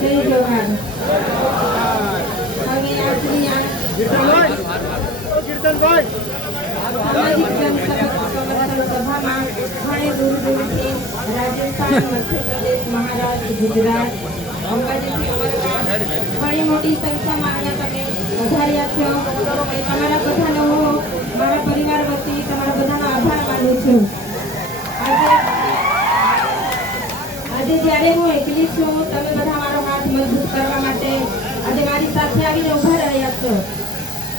જય જવાન. હવે આજની આ સામાજિક જનસંપર્ક સભામાં ઘણી દૂર દૂરથી રાજસ્થાન, મધ્યપ્રદેશ, મહારાષ્ટ્ર, ગુજરાત, અંબાજીથી ઘણી મોટી સંખ્યામાં અહીંયા તમે વધાર્યા છો. તમારા બધાનો હું મારા પરિવાર વતી તમારા બધાનો આભાર માનું છું. આજે જ્યારે હું એકલી છું, તમે બધા મારો હાથ મજબૂત કરવા માટે આજે મારી સાથે આવીને ઉભા રહ્યા છો.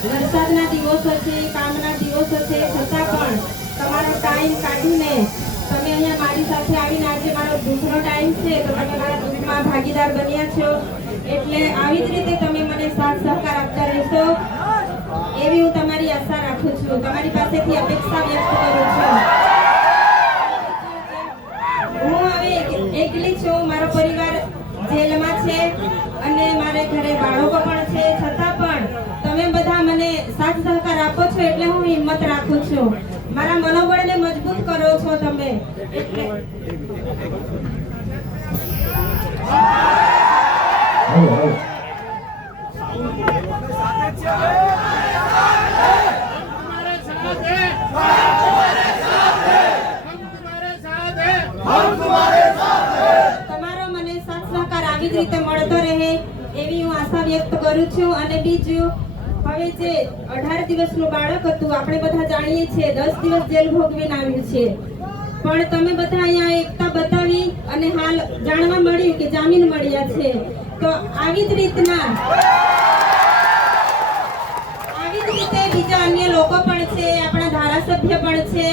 વરસાદના દિવસો છે, કામના દિવસો છે, છતાં પણ તમારો ટાઈમ કાઢીને તમે અહીંયા મારી સાથે આવીને આજે મારો દુઃખનો ટાઈમ છે તો તમે મારા દુઃખમાં ભાગીદાર બન્યા છો. એટલે આવી જ રીતે તમે મને સાથ સહકાર આપતા રહેશો એવી હું તમારી આશા રાખું છું. તમારી પાસેથી અપેક્ષા વ્યક્ત કરું છું. હું હવે એકલી છું, મારો પરિવાર જેલમાં છે અને મારે ઘરે બાળકો પણ છે, છતાં પણ તમે બધા મને સાથ સહકાર આપો છો એટલે હું હિંમત રાખું છું. મારા મનોબળને મજબૂત કરો છો તમે. એટલે તમારો મને સાથ સહકાર આવી જ રીતે મળતો રહે એવી હું આશા વ્યક્ત કરું છું. અને બીજું, હવે જે 18 દિવસનું બાળક હતું, આપણે બધા જાણીએ છીએ 10 દિવસ જેલ ભોગવીને આવ્યું છે, પણ તમે બધા અહીંયા એકતા બતાવી અને હાલ જાણવા મળ્યું કે જામીન મળ્યા છે. તો આવી જ રીતે બીજા અન્ય લોકો પણ છે, આપણા ધારાસભ્ય પણ છે,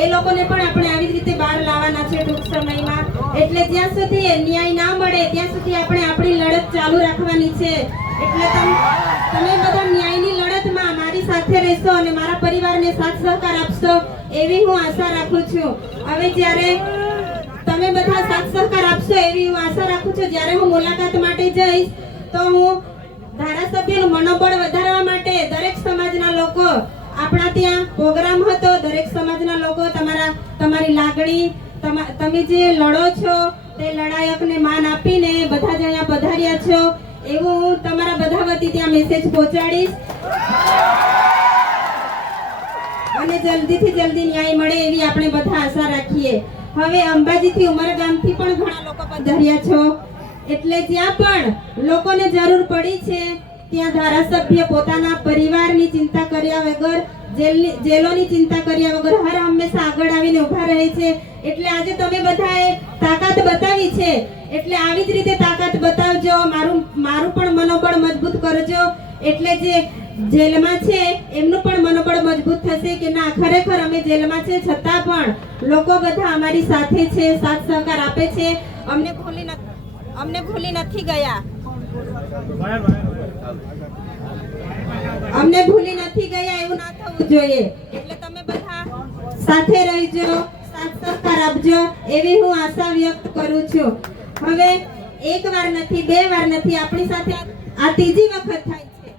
એ લોકોને પણ આપણે આવી જ રીતે બહાર લાવવાના છે ટૂંક સમયમાં. એટલે જ્યાં સુધી ન્યાય ના મળે ત્યાં સુધી આપણે આપણી લડત ચાલુ રાખવાની છે. એટલે તમે બધા ન્યાયની લડતમાં મારી સાથે રહેશો અને મારા પરિવારને સાથ સહકાર આપશો એવી હું આશા રાખું છું. હવે જ્યારે તમે બધા સાથ સહકાર આપશો એવી હું આશા રાખું છું. જ્યારે હું મુલાકાત માટે જઈશ તો હું ધારાસભ્યનું મનોબળ વધારવા માટે દરેક સમાજના લોકો, આપણા ત્યાં પ્રોગ્રામ હતો, દરેક સમાજના લોકો તમારી લાગણી, તમે જે લડો છો તે લડાયકને માન આપીને બધા જ અહીંયા પધાર્યા છો એવું હું તમારા બધા વતી ત્યાં મેસેજ પહોંચાડીશ અને જલ્દીથી જલ્દી ન્યાય મળે એવી આપણે બધા આશા રાખીએ. હવે અંબાજીથી ઉમરગામથી પણ ઘણા લોકો પધાર્યા છો. એટલે જ્યાં પણ લોકોને જરૂર પડી છે ત્યાં ધારાસભ્ય પોતાના પરિવારની ચિંતા કર્યા વગર, જેલોની ચિંતા કર્યા વગર હર હંમેશા આગળ આવીને ઊભા રહે છે. એટલે આજે તમે બધાએ તાકાત બતાવી છે, એટલે આવી જ રીતે તાકાત બતાવજો. મારું પણ મનોબળ મજબૂત કરજો. એટલે જે જેલમાં છે એમનું પણ મનોબળ મજબૂત થશે કે ના, ખરેખર અમે જેલમાં છે છતાં પણ લોકો બધા અમારી સાથે છે, સાથ સહકાર આપે છે, અમને ભૂલી નથી ગયા. અમને ભૂલી નથી ગયા એવું ના થવું જોઈએ. એટલે તમે બધા સાથે રહેજો, સાથ સહકાર આપજો એવી હું આશા વ્યક્ત કરું છું. હવે એક વાર નથી, 2 વાર નથી, આપણી સાથે આ ત્રીજી વખત થાય છે.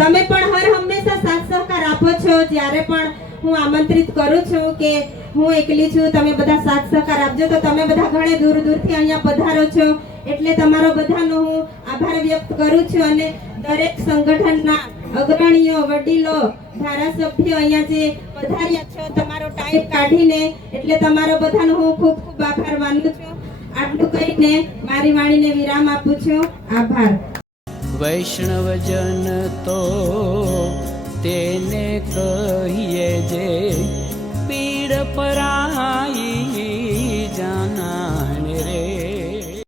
તમે પણ હર હંમેશા સાથ સહકાર આપો છો. જ્યારે પણ હું આમંત્રિત કરું છું કે હું એકલી છું, તમે બધા સાથ સહકાર આપજો, તો તમે બધા ઘણે દૂર દૂરથી અહીંયા પધારો છો. એટલે તમારો બધાનો હું આભાર વ્યક્ત કરું છું. અને દરેક સંગઠનના અગ્રણીઓ, વડીલો, ધારાસભ્યો અહીંયા જે પધાર્યા છો તમારો ટાઈમ કાઢીને, એટલે તમારો બધાનો હું ખૂબ ખૂબ આભાર માનું છું. આટલું કહીને મારી વાણીને વિરામ આપું છું. આભાર. વૈષ્ણવજન તો તેને કહીએ જે પીડ પરા